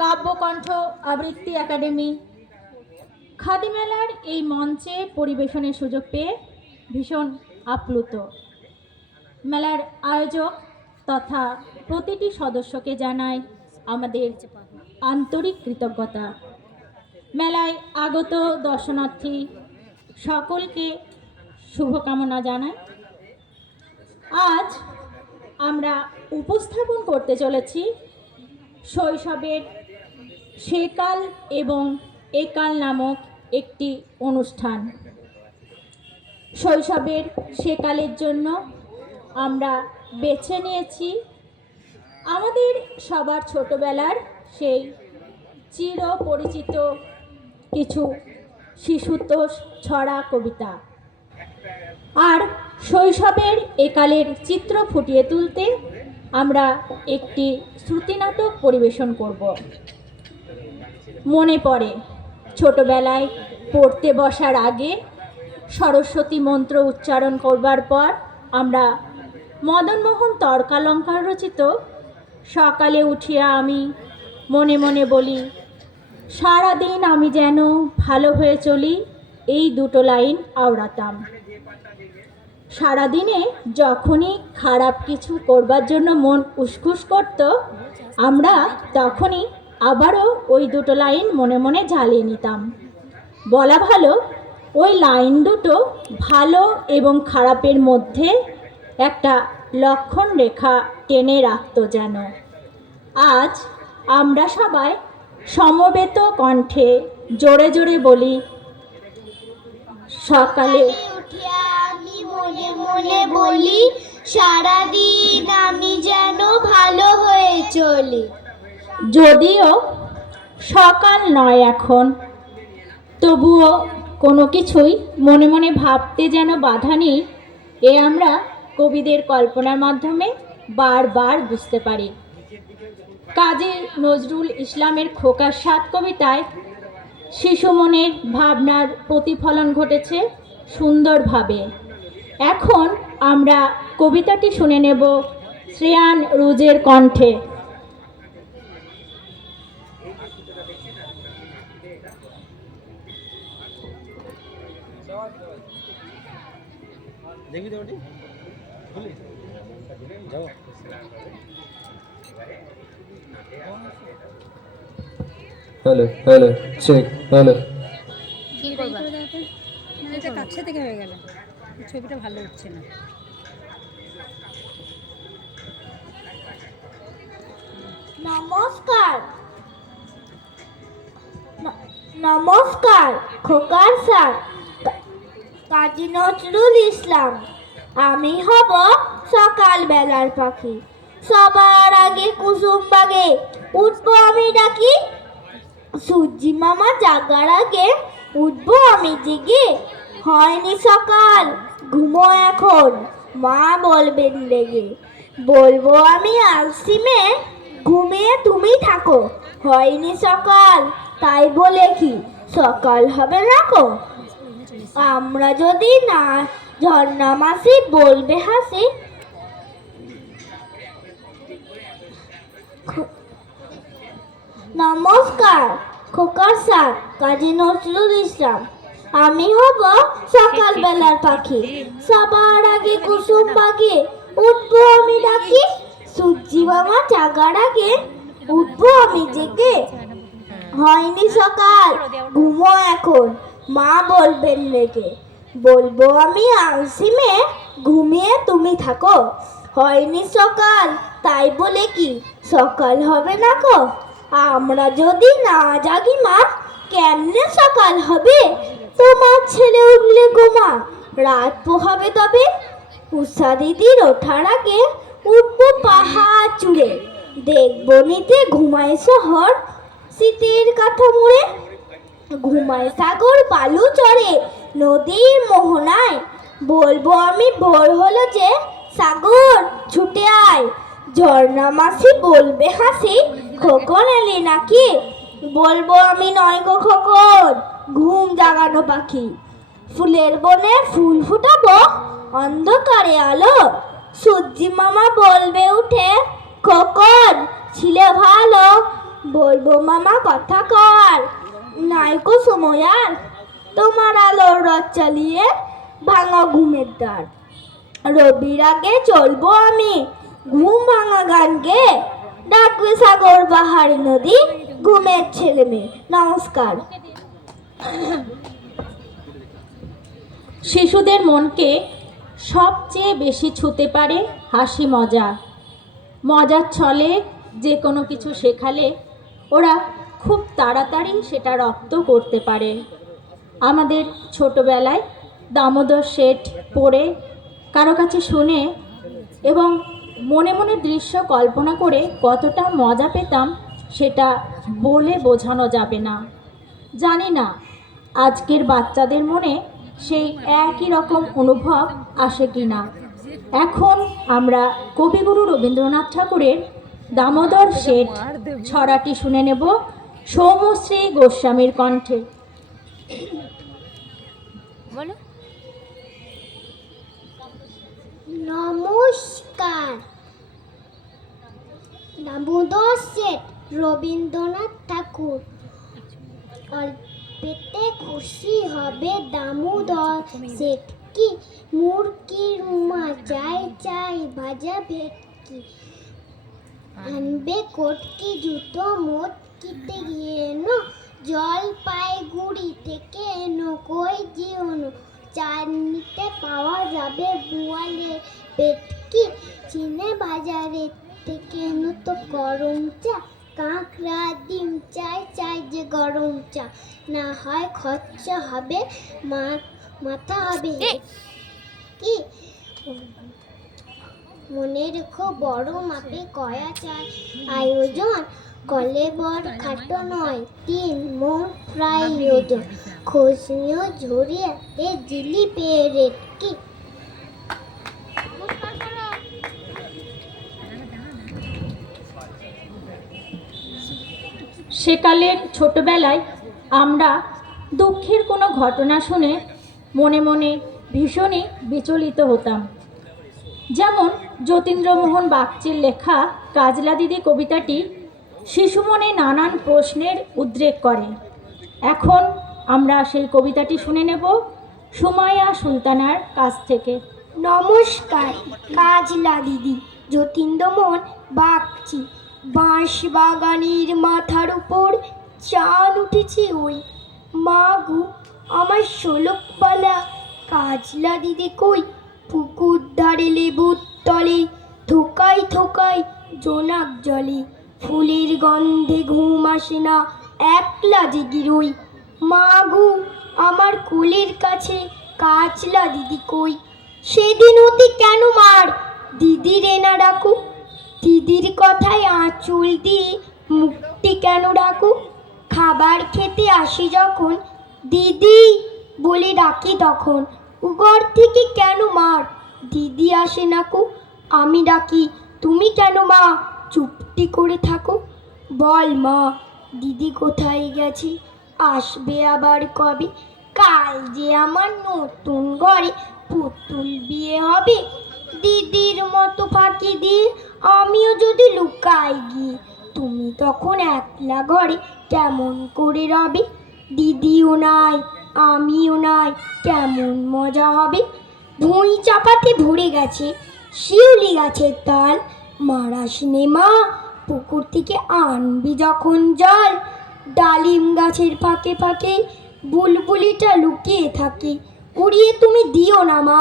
কাব্যকণ্ঠ আবৃত্তি একাডেমি খাদি মেলার এই মঞ্চে পরিবেশনের সুযোগ পেয়ে ভীষণ আপ্লুত। মেলার আয়োজক তথা প্রতিটি সদস্যকে জানাই আমাদের আন্তরিক কৃতজ্ঞতা। মেলায় আগত দর্শনার্থী সকলকে শুভকামনা জানাই। আজ আমরা উপস্থাপন করতে চলেছি শৈশবের সেকাল এবং একাল নামক একটি অনুষ্ঠান। শৈশবের সেকালের জন্য আমরা বেছে নিয়েছি আমাদের সবার ছোটবেলার সেই চিরপরিচিত কিছু শিশুতোষ ছড়া কবিতা। আর শৈশবের একালের চিত্র ফুটিয়ে তুলতে আমরা একটি শ্রুতিনাটক পরিবেশন করব। মনে পড়ে ছোটবেলায় পড়তে বসার আগে সরস্বতী মন্ত্র উচ্চারণ করবার পর আমরা মদনমোহন তর্কালঙ্কার রচিত সকালে উঠিয়া আমি মনে মনে বলি, সারাদিন আমি যেন ভালো হয়ে চলি, এই দুটো লাইন আওড়াতাম। সারাদিনে যখনই খারাপ কিছু করবার জন্য মন উসখুস করত, আমরা তখনই আবারও ওই দুটো লাইন মনে মনে ঝালিয়ে নিতাম। বলা ভালো, ওই লাইন দুটো ভালো এবং খারাপের মধ্যে একটা লক্ষণ রেখা টেনে রাখত যেন। আজ আমরা সবাই সমবেত কণ্ঠে জোরে জোরে বলি, সকালে উঠিয়া আমি মনে মনে বলি, সারাদিন আমি যেন ভালো হয়ে চলি। যদিও সকাল নয় এখন, তবুও কোনো কিছুই মনে মনে ভাবতে যেন বাধা নেই, এ আমরা কবিদের কল্পনার মাধ্যমে বারবার বুঝতে পারি। কাজী নজরুল ইসলামের খোকার সাত কবিতায় শিশু মনের ভাবনার প্রতিফলন ঘটেছে সুন্দরভাবে। এখন আমরা কবিতাটি শুনে নেব শ্রেয়ান রুজের কণ্ঠে। Hello hello check hello. এটা কাছে থেকে হয়ে গেল, ছবিটা ভালো হচ্ছে না। নমস্কার নমস্কার খোকার স্যার, কাজী নজরুল ইসলাম। আমি হব সকালবেলার পাখি, সবার আগে কুসুম বাগে উঠবো আমি ডাকি। সূর্যি মামা জাগার আগে উঠবো আমি জেগে। হয়নি সকাল, ঘুমো এখন, মা বলবেন লেগে। বলবো আমি আলসি মেয়ে, ঘুমিয়ে তুমি থাকো। হয়নি সকাল, তাই বলে কি সকাল হবে না কো। আমরা যদি না ঝর্ণা মাসি বলবে হাসি। নমস্কার খোকার স্যার, কাজী নজরুল ইসলাম। আমি হব সকালবেলার পাখি, সবার আগে কুসুম বাগে উঠবো আমি ডাকি। সূর্যি মামা জাগার আগে উঠবো আমি জেগে। হয়নি সকাল, ঘুমো এখন, মা বলবেন লেগে। বলবো আমি আলসি মেয়ে, ঘুমিয়ে তুমি থাকো। হয়নি সকাল, তাই বলে কি সকাল হবে না কো। আমরা যদি না জাগি মা, কেমনে সকাল হবে। তোমার ছেলে উঠলে গোমা, রাত পোহাবে তবে। উষা দিদির ওঠার আগে উঠবো পাহাড় চূড়ে। দেখবো নিতে ঘুমায় শহর, শীতের কাঁথা মুড়ে। ঘুমায় সাগর বালু চড়ে নদীর মোহনায়। বলবো আমি ভোর হলো যে, সাগর ছুটে আয়। ঝর্ণা মাসি বলবে হাসি, খোকন এলি নাকি। বলবো আমি নয় গো খোকন, ঘুম জাগানো পাখি। ফুলের বনে ফুল ফুটাবো, অন্ধকারে আলো। সূর্যি মামা বলবে উঠে, খোকন ছিলে ভালো, বলবো মামা কথা কর, নাইকো সময় আর তোমার আলোর রথ চালিয়ে ভাঙা ঘুমের দ্বার। রবির আগে চলবো আমি ঘুম ভাঙা গান গেয়ে, ডাকবে সাগর পাহাড়ি নদী ঘুমের ছেলে মেয়ে। নমস্কার। শিশুদের মনকে সবচেয়ে বেশি ছুঁতে পারে হাসি মজা। মজার ছলে যে কোনো কিছু শেখালে ওরা খুব তাড়াতাড়ি সেটা রপ্ত করতে পারে। আমাদের ছোটবেলায় দামোদর শেঠ পড়ে কারো কাছে শুনে এবং মনে মনে দৃশ্য কল্পনা করে কতটা মজা পেতাম সেটা বলে বোঝানো যাবে না। জানি না আজকের বাচ্চাদের মনে সেই একই রকম অনুভব আসে কি না। এখন আমরা কবিগুরু রবীন্দ্রনাথ ঠাকুরের দামোদর শেঠ ছড়াটি শুনে নেব সৌমশ্রী গোস্বামীর কণ্ঠে। নমস্কার। দামোদর শেঠ রবীন্দ্রনাথ ঠাকুর। অল্পেতে খুশি হবে দামোদর শেঠ কি, মুরগির মা চাই চাই ভাজা ভেটকি, আনবে কটকি জুতো মটকিতে গিয়ে এনো, জলপাইগুড়ি থেকে এনো কই জিওনো, চাটনিতে পাওয়া যাবে বোয়ালের পেটকি, চিনে বাজারে থেকে এনো তো গরম চা, কাঁকড়া ডিম চাই চাই যে গরম চা, না হয় খরচা হবে মাথা হবে কি, মনে রেখো বড় মাপে কয়া চাই আয়োজন, কলেবর খাটো নয় 3 মণ প্রায় ওজন, খোসনিও ঝরিয়ে জিলিপি রেটকি। সেকালের ছোটবেলায় আমরা দুঃখের কোনো ঘটনা শুনে মনে মনে ভীষণই বিচলিত হতাম। যেমন যতীন্দ্রমোহন বাগচির লেখা কাজলা দিদি কবিতাটি শিশু মনে নানান প্রশ্নের উদ্রেক করে। এখন আমরা সেই কবিতাটি শুনে নেব সুমাইয়া সুলতানার কাছ থেকে। নমস্কার। কাজলা দিদি যতীন্দ্রমোহন বাগচি। বাঁশ বাগানের মাথার উপর চাঁদ উঠেছে ওই, মাগু আমার শোলকপালা কাজলা দিদি কই, পুকুর ধারে লেবুর তলে থোকাই থোকাই জোনাক জলে, ফুলের গন্ধে ঘুম আসে না একলা জেগে রই, মাগু আমার কোলের কাছে কাজলা দিদি কই, সেদিন হতে কেন মার দিদির এনা ডাকু, দিদির কথায় আঁচল দিয়ে মুখটি কেন ডাকু, খাবার খেতে আসি যখন দিদি বলে ডাকি তখন, উগর থেকে কেন মার দিদি আসে নাকু, আমি ডাকি তুমি কেন মা চুপটি করে থাকো, বল মা দিদি কোথায় গেছে আসবে আবার কবে, কাল যে আমার নতুন ঘরে পুতুল বিয়ে হবে, দিদির মতো ফাঁকি দিয়ে আমিও যদি লুকাই গিয়ে, তুমি তখন একলা ঘরে কেমন করে রবে, দিদিও নাই আমিও নাই কেমন মজা হবে, ভুঁই চাপাতে ভরে গেছে শিউলি গাছের তাল, মারাস নে মা পুকুর থেকে আনবি যখন জল, ডালিম গাছের ফাঁকে ফাঁকে বুলবুলিটা লুকিয়ে থাকে, উড়িয়ে তুমি দিও না মা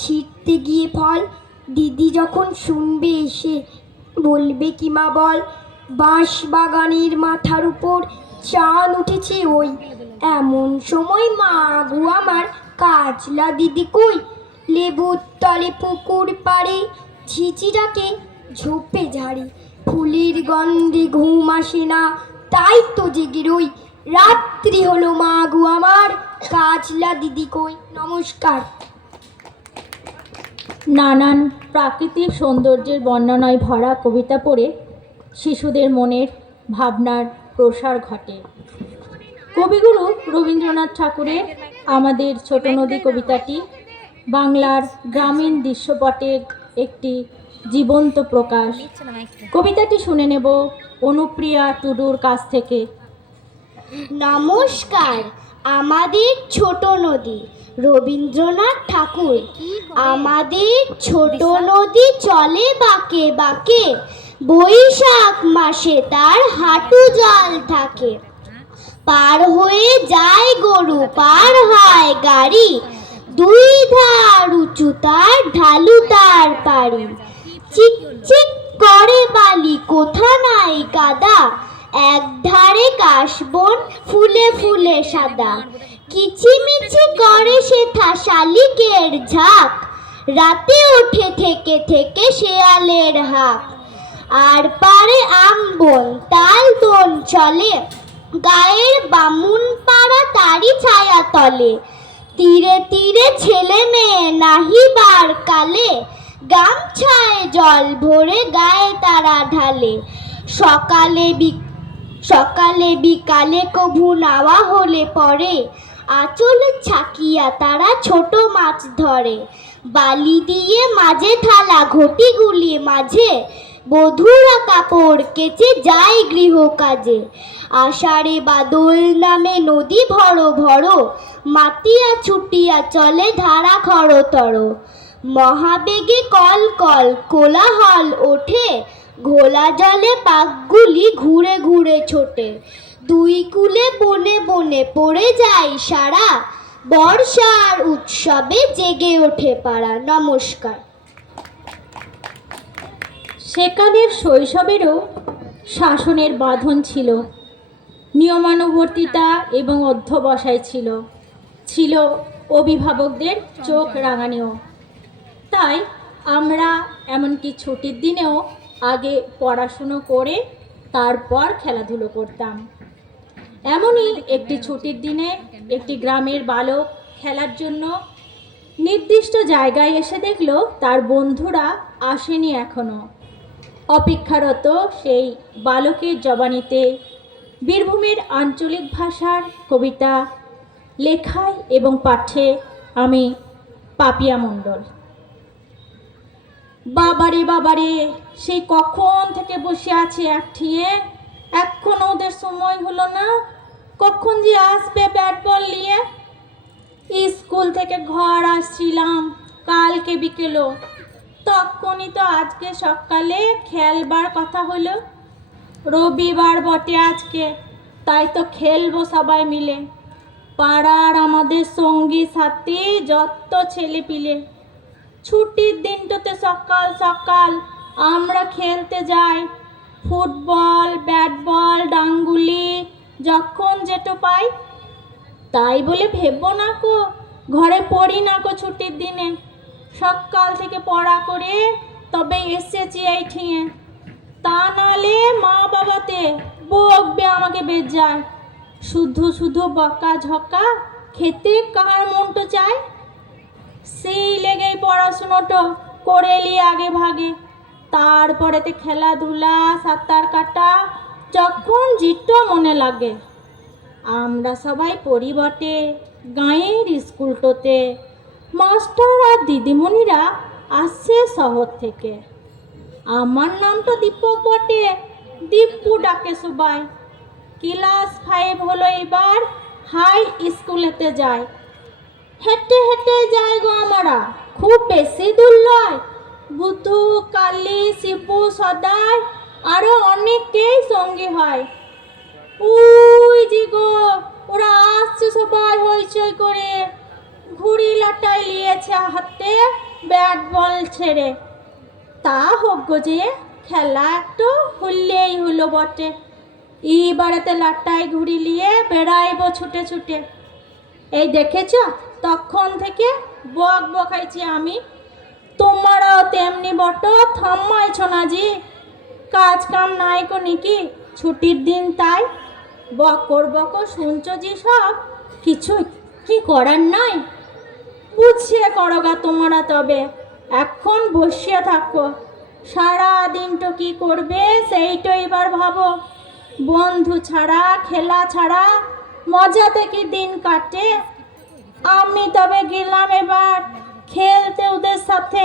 ছিঁড়তে গিয়ে ফল, দিদি যখন শুনবে এসে বলবে কি মা বল, বাঁশ বাগানের মাথার উপর চাঁদ উঠেছে ওই, এমন সময় মা গো আমার কাজলা দিদি কই, লেবুর তলে পুকুর পাড়ে ঝিঝিটাকে ঝোপে ঝাড়ে, ফুলের গন্ধে ঘুম আসে না তাই তো জেগে রই, রাত্রি হলো মা গো আমার কাজলা দিদি কই। নমস্কার। নানান প্রাকৃতিক সৌন্দর্যের বর্ণনায় ভরা কবিতা পড়ে শিশুদের মনের ভাবনার প্রসার ঘটে। কবিগুরু রবীন্দ্রনাথ ঠাকুরের আমাদের ছোট নদী কবিতাটি বাংলার গ্রামীণ দৃশ্যপটের একটি জীবন্ত প্রকাশ। নিচ্ছে না মাইকটা। কবিতাটি শুনে নেব অনুপ্রিয়া টুডুর কাছ থেকে। নমস্কার, আমাদের ছোট নদী। রবীন্দ্রনাথ ঠাকুর। আমাদের ছোট নদী চলে বাঁকে বাঁকে, বৈশাখ মাসে তার হাঁটু জল থাকে। পার হয়ে যায় গরু, পার হয় গাড়ি, দুই ধার উঁচু তার, ঢালু তার পাড়ি। চিক চিক করে বালি, কোথা নাই কাদা, এক ধারে কাশবন ফুলে ফুলে সাদা। কিচিমিচি করে সেথা শালিকের ঝাঁক, রাতে ওঠে থেকে থেকে শেয়ালের হাঁক। আর পারে আমবন তাল বন চলে, গায়ের বামুন পাড়া তারি ছায়া তলে। তীরে তীরে ছেলে মেয়ে নাহিবার কালে, গামছায় জল ভরে গায়ে তারা ঢালে। সকালে বিকালে কভু নাওয়া হলে পরে, আঁচলে ছাকিয়া তারা ছোট মাছ ধরে। বালি দিয়ে মাঝে থালা ঘটিগুলি মাঝে, বধূরা কাপড় কেচে যায় গৃহ কাজে। আষাঢ়ে বাদল নামে নদী ভর ভর, মাতিয়া ছুটিয়া চলে ধারা খরতর। মহাবেগে কল কল কোলাহল ওঠে, ঘোলা জলে পাকগুলি ঘুরে ঘুরে ছোটে। দুই কূলে বনে বনে পড়ে যায় সারা, বর্ষার উৎসবে জেগে ওঠে পাড়া। নমস্কার। সেকালের শৈশবেরও শাসনের বাঁধন ছিল, নিয়মানুবর্তিতা এবং অধ্যবসায় ছিল, ছিল অভিভাবকদের চোখ রাঙানিও। তাই আমরা এমনকি ছুটির দিনেও আগে পড়াশুনো করে তারপর খেলাধুলো করতাম। এমনই একটি ছুটির দিনে একটি গ্রামের বালক খেলার জন্য নির্দিষ্ট জায়গায় এসে দেখল তার বন্ধুরা আসেনি এখনো। অপেক্ষারত সেই বালকের জবানিতে বীরভূমের আঞ্চলিক ভাষার কবিতা লেখায় এবং পাঠে আমি পাপিয়া মণ্ডল। বাবারে বাবারে, সেই কখন থেকে বসে আছে একঠিয়ে, এখনো ওদের সময় হলো না, কখন যে আসবে ব্যাট বল নিয়ে। স্কুল থেকে ঘর আসছিলাম কালকে বিকেলো, তখনই তো আজকে সকালে খেলবার কথা হলো। রবিবার বটে আজকে, তাই তো খেলবো সবাই মিলে। পাড়ার আমাদের সঙ্গী সাথী যত ছেলে পিলে, ছুটির দিনটাতে সকাল সকাল আমরা খেলতে যাই। ফুটবল, ব্যাট বল, ডাঙ্গুলি, যখন যেটা পাই। তাই বলে ভেবো না কো ঘরে পড়ি না কো ছুটির দিনে, সকাল থেকে পড়া করে তবে এসেছি এই ঠিয়ে। তা নালে মা বাবাতে বকবে আমাকে বেজায়। শুধু শুধু বকা ঝকা খেতে কার মনটা চায়। সেই লেগেই পড়াশুনোটা করে লি আগে ভাগে, তারপরেতে খেলাধুলা সাঁতার কাটা যখন যেটা মনে লাগে। আমরা সবাই পড়ি বটে গাঁয়ের স্কুলটোতে, মাস্টার আর দিদিমণিরা আসছে শহর থেকে। আমার নামটা দীপক বটে, দীপু ডাকে সবাই। ক্লাস 5 হলো এবার, হাই স্কুলেতে যায়। হেঁটে হেঁটে যাই গো আমরা, খুব বেশি দূর নয়। বুধু, কালী, শিবু, সদাই আরো অনেকেই সঙ্গী হয়। ওই যে গো ওরা আসছে সবাই হইচই করে, ঘুড়ি লাটাই নিয়েছে হাতে, ব্যাট বল ছেড়ে। তা হোক গো যে খেলা একটু হলেই হলো বটে। এইবারেতে লাটাই ঘুড়ি নিয়ে বেড়াইব ছুটে ছুটে। এই দেখেছ, তখন থেকে বক বকাইছি আমি। তোমারাও তেমনি বট, থামাইছ না জি। কাজ কাম নাই কো নাকি ছুটির দিন, তাই বকর বকর শুনছ জি সব, কিছু কি করার নাই। বুঝিয়ে করোগা তোমরা, তবে এখন বসিয়ে থাকো। সারা দিনটা কি করবে সেইটা এবার ভাবো। বন্ধু ছাড়া, খেলা ছাড়া মজাতে কি দিন কাটে। আমি তবে গেলাম এবার খেলতে ওদের সাথে।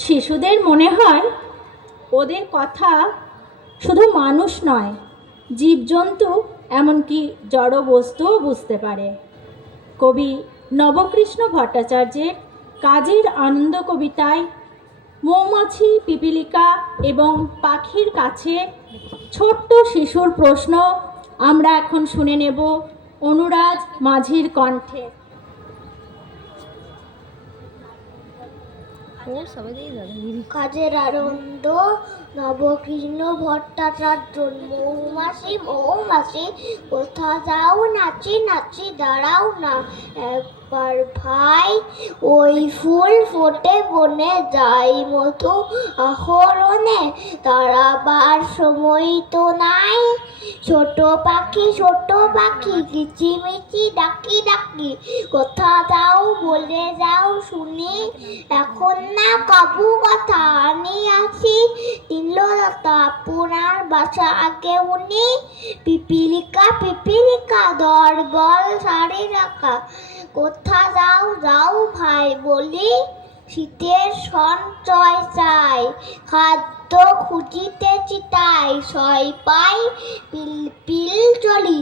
শিশুদের মনে হয় ওদের কথা শুধু মানুষ নয়, জীবজন্তু এমনকি জড় বস্তুও বুঝতে পারে। কবি নবকৃষ্ণ ভট্টাচার্যের কাজের আনন্দ কবিতায় মৌমাছি, পিপীলিকা এবং পাখির কাছে ছোট্ট শিশুর প্রশ্ন আমরা এখন শুনে নেব অনুরাজ মাঝির কণ্ঠে। ও সবাই দিয়ে যাবে। কাজের আনন্দ নবকৃষ্ণ ভট্টাচার্য। মৌমাছি মৌমাছি কোথা যাও নাচি নাচি দাঁড়াও না একবার ভাই, ওই ফুল ফোটে বনে যাই মধু আহরণে, দাঁড়াবার সময় তো নাই। ছোট পাখি কিচিমিচি ডাকি ডাকি, কোথা যাও বলে যাও শুনি, এখন না কাবু কথা আনি আসি, তিনলতা আপনার বাসা আগে উনি। পিপিলিকা দরবল সারি রাখা, কোথা যাও যাও ভাই বলি, শীতের সঞ্চয় চাই, খাদ্য খুঁজিতে চিতাই, সয় পাই পিল চলি।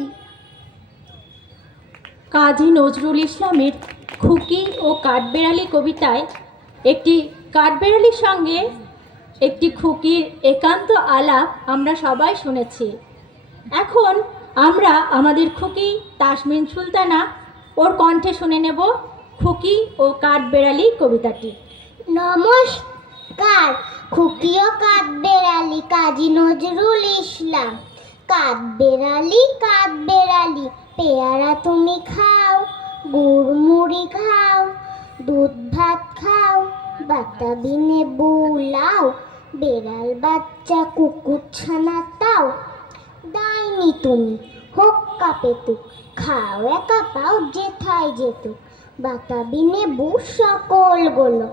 কাজী নজরুল ইসলামের খুকি ও কাঠবেড়ালি কবিতায় একটি কাঠবেড়ালির সঙ্গে একটি খুকির একান্ত আলাপ আমরা সবাই শুনেছি। এখন আমরা আমাদের খুকি তাসমিন সুলতানা ওর কণ্ঠে শুনে নেব খুকি ও কাঠবেড়ালি কবিতাটি। নমস্কার, খুকি ও কাঠবেড়ালি, কাজী নজরুল ইসলাম। কাঠবেড়ালি পেয়ারা তুমি খাও, গুড় মুড়ি খাও, দুধ ভাত খাও, বাতাবি নেবু লাও, বেড়াল বাচ্চা কুকুর ছানা তাও, ডাইনি তুমি হোক্কা পেতুক, খাও একা পাও যেথায় যেতুক, বাতাবি নেবু সকল গোলো,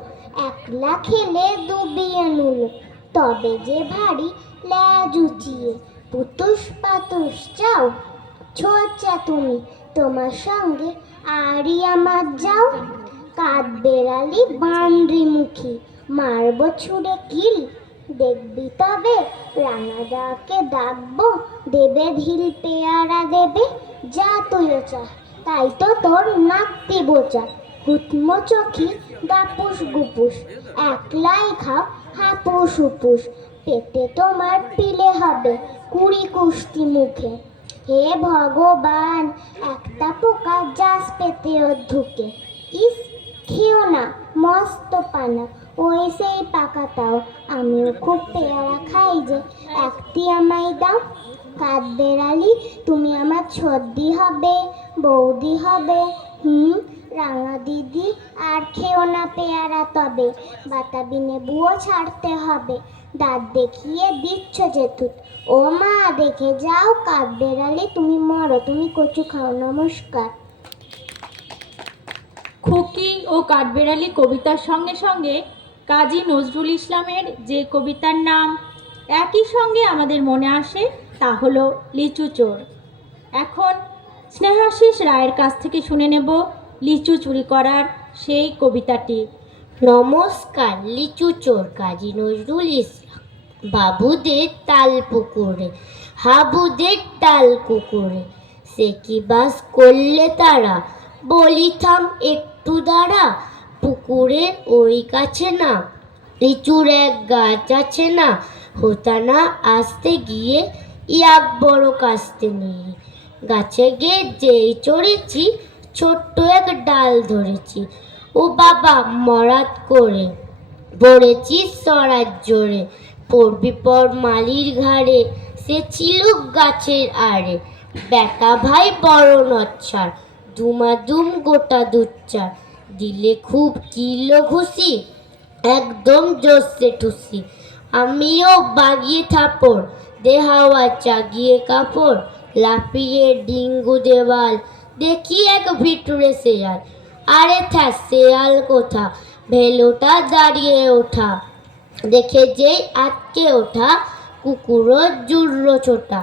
একলা খেলে ডুবিয়ে নুলো, তবে যে ভারী ল্যাজ উঁচিয়ে, পুতুস পাতুস চাও, ছোচা তুমি তোমার সঙ্গে আরই আমার যাও, কাঠবেড়ালি বান্দ্রি মুখী, মারব ছুড়ে কিল, দেখবি তবে রাঙাদাকে ডাকবো, দেবে ঢিল পেয়ারা দেবে, যা তুইও চা তাই তো তোর নাকতি বোচা, হুতমো চোখি গাপুস গুপুস, একলাই খাও হাপুস হুপুস, পেটে তোমার পিলে হবে কুড়ি কুষ্টি মুখে, হে ভগবান একটা পোকা যাস পেতেও ঢুকে, ইস খেও না মস্ত পানা, ওই সেই পাকাটাও, আমিও খুব পেয়ারা খাই যে, একটি আমায় দাও। কাঠবেড়ালি তুমি আমার ছদ্দি হবে, বৌদি হবে, রাঙা দিদি, আর খেও না পেয়ারা তবে, বাতাবি নেবুও ছাড়তে হবে, দাঁত দেখিয়ে দিচ্ছ যেতুক, ও মা দেখে যাও, কাঠবেড়ালি তুমি মরো, তুমি কচু খাও। নমস্কার। খুকি ও কাঠবেড়ালি কবিতার সঙ্গে সঙ্গে কাজী নজরুল ইসলামের যে কবিতার নাম একই সঙ্গে আমাদের মনে আসে তা হলো লিচু চোর। এখন স্নেহাশিস রায়ের কাছ থেকে শুনে নেব লিচু চুরি করার সেই কবিতাটি। নমস্কার, লিচু চোর কাজী নজরুল ইসলাম। বাবুদের তাল পুকুরে, হাবুদের তাল কুকুরে, সে কি বাস করলে তারা, বলি থাম একটু দাঁড়া, পুকুরের ওই কাছে না লিচুর এক গাছ আছে না, হোতানা আসতে গিয়ে ইয়াক বড় কাস্তে নিয়ে, গাছে গিয়ে যেই চড়েছি ছোট্ট এক ডাল ধরেছি, ও বাবা মরাত করে পড়েছি সরার জোরে, পড়বি পর মালির ঘাড়ে, সে ছিল গাছের আড়ে, বেটা ভাই বড় নচ্ছার, দুমাদুম গোটা দুচ্চার, দিলে খুব কিলো ঘুষি, একদম জোসে ঠুসি, আমিও বাগিয়ে থাপড়, দেহাওয়া চাগিয়ে কাপড়, লাফিয়ে ডিঙ্গু দেওয়াল, দেখি এক ভিটুরে শেয়াল, আরে থ্যা শেয়াল কোথা, ভেলোটা দাঁড়িয়ে ওঠা, দেখে যেই আটকে ওঠা, কুকুরও জুড়লো ছোটা,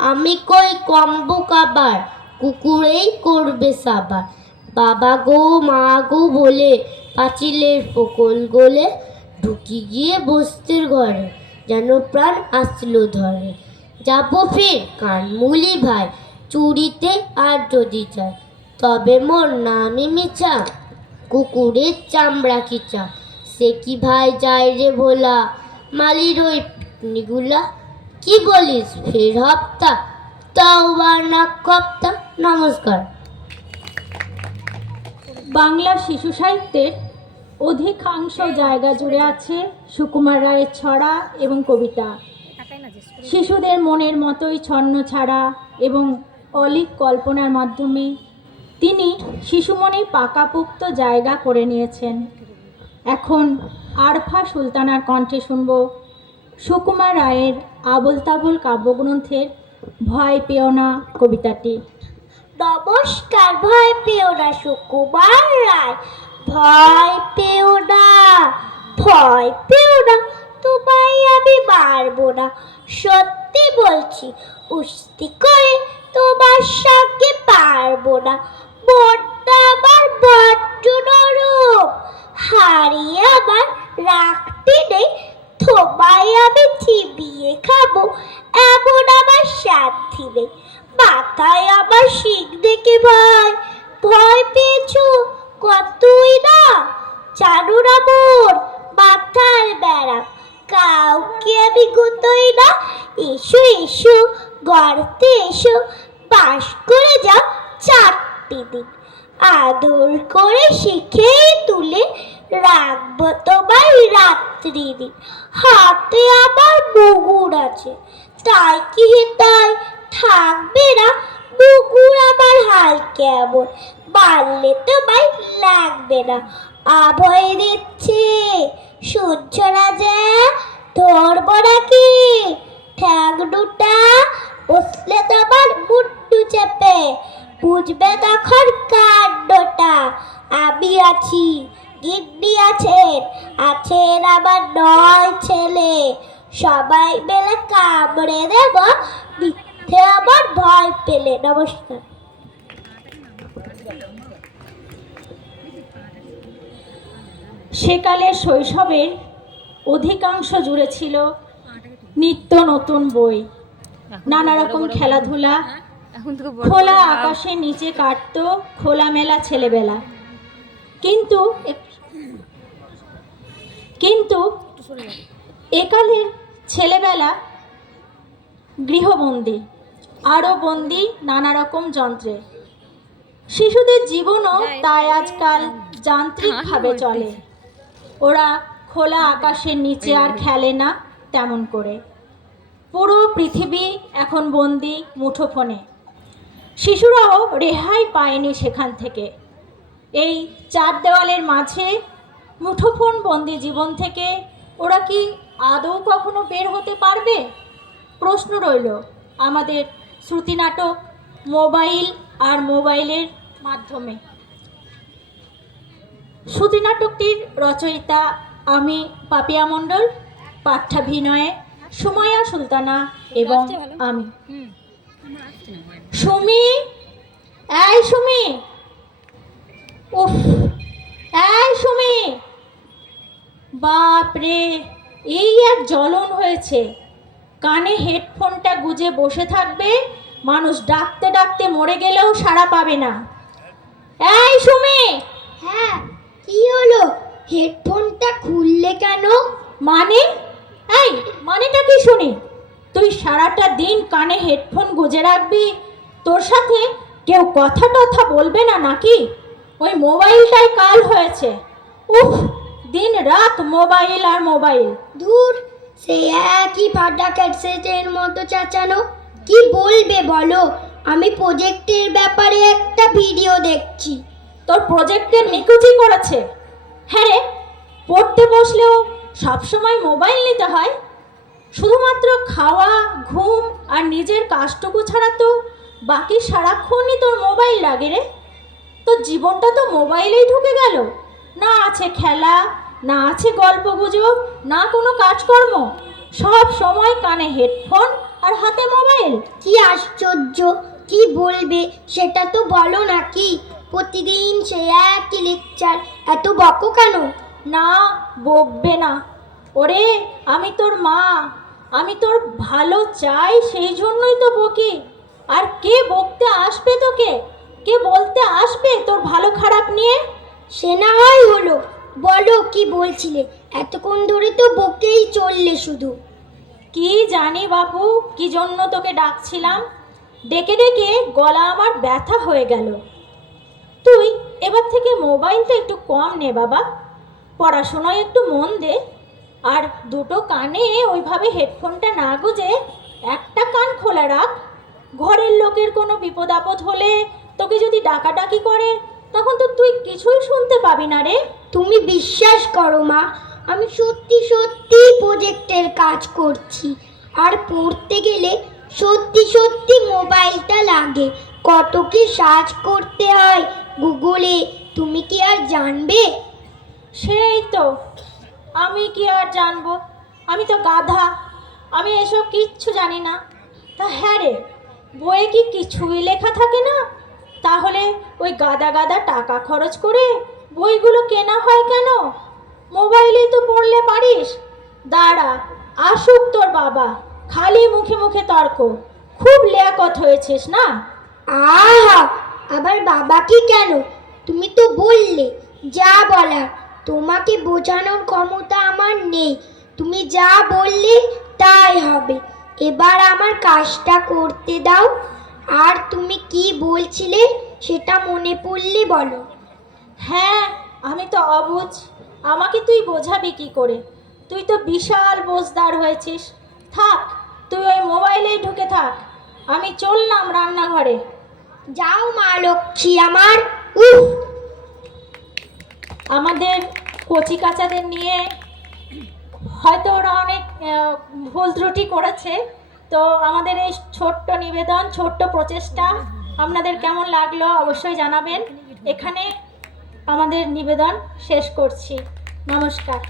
আমি কই কম্বু কাবার, কুকুরেই করবে সাবার, বাবা গো মা গো বলে পাঁচিলের ফোকল গোলে, ঢুকি গিয়ে বস্তির ঘরে, যেন প্রাণ আসলো ধরে। যাবো ফের কানমুলি ভাই, চুরিতে আর যদি চাই, তবে মোর নামই মিছা, কুকুরের চামড়া খিচা। সে কি ভাই যায় রে ভোলা, মালির ওই পিকনিগুলা। কি বলিস ফের হপ্তা, তাও বা না কপ্তা। নমস্কার। বাংলা শিশু সাহিত্যের অধিকাংশ জায়গা জুড়ে আছে সুকুমার রায়ের ছড়া এবং কবিতা। টাকাই না জিজ্ঞেস করি। শিশুদের মনের মতোই ছন্ন ছাড়া এবং অলীক কল্পনার মাধ্যমে তিনি শিশু মনে পাকাপোক্ত জায়গা করে নিয়েছেন। এখন আরফা সুলতানার কণ্ঠে শুনব সুকুমার রায়ের আবোল তাবোল কাব্যগ্রন্থের ভয় পেও না কবিতাটি। নমস্কার। ভয় পেও না সুকুমার রায়, ভয় পেও না, ভয় পেও না, তোমায় আমি মারবো না। সত্যি বলছি, উস্তি করে তোমার সঙ্গে পারবো না। মনটা আমার বড্ড নরম, হারিয়ে আমার রাখতে নেই। তোমায় আমি চিবিয়ে খাবো, এমন আমার সাধ্যি নেই। মাথায় আমার শিং দেখে ভাই, ভয় পেয়েছো কতই না। জানো না মোর মাথার বেড়া, কাউকে আমি গুতোই না। এসো এসো গর্তে এসো, বাস করে যাও 4টি দিন। আদর করে শিখেই তুলে রাখবো তোমার রাত্রি দিন। হাতে আমার মুগুর আছে, তাই কি তাই থাকবে না। মুগুর আমার হাল কেমন, মারলে তোমায় লাগবে না। আভয় দিচ্ছে সূর্য রাজা, ধরবো নাকি ঠ্যাং দুটা, বসলে তোমার মুন্ডু চেপে, বুঝবে তখন কাণ্ডটা। আমি আছি, গিন্নি আছেন, আছেন আমার 9 ছেলে। সবাই মিলে কামড়ে দেব, মিথ্যে আমার ভয় পেলে। নমস্কার। সেকালের শৈশবের অধিকাংশ জুড়ে ছিল নিত্য নতুন বই, নানা রকম খেলাধুলা, এখন থেকে খোলা আকাশের নিচে কাটতো খোলামেলা ছেলেবেলা। কিন্তু কিন্তু একালের ছেলেবেলা গৃহবন্দী, আরও বন্দী নানা রকম যন্ত্রে। শিশুদের জীবনও তাই আজকাল যান্ত্রিকভাবে চলে। ওরা খোলা আকাশের নিচে আর খেলে না তেমন করে। পুরো পৃথিবী এখন বন্দি মুঠোফোনে। শিশুরাও রেহাই পায়নি সেখান থেকে। এই 4 দেওয়ালের মাঝে মুঠোফোন বন্দি জীবন থেকে ওরা কি আদৌ কখনো বের হতে পারবে? প্রশ্ন রইল আমাদের শ্রুতি নাটক, মোবাইল আর মোবাইলের মাধ্যমে। শ্রুতি নাটকটির রচয়িতা আমি পাপিয়া মণ্ডল, পাঠ্যাভিনয়ে সুমাইয়া সুলতানা এবং আমি। সুমি, এই সুমি, উফ, এই সুমি, বাপরে এই এক জ্বলন হয়েছে। কানে হেডফোনটা গুজে বসে থাকবে, মানুষ ডাকতে ডাকতে মরে গেলেও সাড়া পাবে না। এই সুমি। হ্যাঁ, কি হলো? হেডফোনটা খুললে কেন? মানে? এই মানেটা কি শুনি? তুই সারাটা দিন কানে হেডফোন গুজে রাখবি, তোর সাথে কেউ কথা টথা বলবে না নাকি? ওই মোবাইলটাই কাল হয়েছে। উফ, দিন রাত মোবাইল আর মোবাইল। ধুর, সেই একই ফাটা ক্যাটসেটের মতো চেঁচানো। কি বলবে বলো? আমি প্রজেক্টের ব্যাপারে একটা ভিডিও দেখছি। তোর প্রজেক্টের নিকুচি করেছে? হ্যাঁ রে, পড়তে বসলেও সবসময় মোবাইল নিতে হয়? শুধুমাত্র খাওয়া, ঘুম আর নিজের কাজটুকু ছাড়া তো বাকি সারাক্ষণই তোর মোবাইল লাগে রে। তোর জীবনটা তো মোবাইলেই ঢুকে গেল। না আছে খেলা, না আছে গল্পগুজব, না কোনো কাজকর্ম। সব সময় কানে হেডফোন আর হাতে মোবাইল। কি আশ্চর্য! কি বলবে সেটা তো বলো নাকি? প্রতিদিন সেই একই লেকচার, এত বকো কেন? না, বকবে না। ওরে, আমি তোর মা, আমি তোর ভালো চাই, সেই জন্যই তো বকি। আর কে বকতে আসবে তোকে? কে বলতে আসবে তোর ভালো খারাপ নিয়ে? সে না হয় হলো, বলো কি বলছিলে? এতক্ষণ ধরে তো বকেই চললে শুধু। কি জানি বাপু, কি জন্য তোকে ডাকছিলাম। ডেকে ডেকে গলা আমার ব্যথা হয়ে গেল। তুই এবার থেকে মোবাইলটা একটু কম নে বাবা, পড়াশোনায় একটু মন দে। আর দুটো কানে ওইভাবে হেডফোনটা না গুঁজে একটা কান খোলা রাখ। ঘরের লোকের কোনো বিপদ আপদ হলে, তোকে যদি ডাকাডাকি করে, তখন তো তুই কিছুই শুনতে পাবি না রে। তুমি বিশ্বাস করো মা, আমি সত্যি সত্যি প্রজেক্টের কাজ করছি। আর পড়তে গেলে সত্যি সত্যি মোবাইলটা লাগে। কত কি সার্চ করতে হয় গুগলে, তুমি কি আর জানবে? সেই তো, আমি কি আর জানবো? আমি তো গাধা, আমি এসব কিচ্ছু জানি না। তা হ্যাঁ রে, বইয়ে কি কিছুই লেখা থাকে না? তাহলে ওই গাদা গাদা টাকা খরচ করে বইগুলো কেনা হয় কেন? মোবাইলেই তো পড়লে পারিস। দাঁড়া, আসুক তোর বাবা, খালি মুখে মুখে তর্ক। খুব লেয়াকত হয়েছিস না? আহা, আবার বাবা কি কেন? তুমি তো বললে যা বলার। তোমাকে বোঝানোর ক্ষমতা আমার নেই। তুমি যা বললে তাই হবে। এবার আমার কাজটা করতে দাও। আর তুমি কি বলছিলে সেটা মনে পড়লে বলো। হ্যাঁ, আমি তো অবুঝ, আমাকে তুই বোঝাবি কি করে? তুই তো বিশাল বোঝদার হয়েছিস। থাক, তুই ওই মোবাইলেই ঢুকে থাক, আমি চললাম রান্নাঘরে। যাও মা লক্ষ্মী আমার। উফ, আমাদের কচি কাচাদের নিয়ে হয়তো ওরা অনেক ভুল ত্রুটি করেছে। তো আমাদের এই ছোট্ট নিবেদন, ছোট্ট প্রচেষ্টা আপনাদের কেমন লাগলো অবশ্যই জানাবেন। এখানে আমাদের নিবেদন শেষ করছি। নমস্কার।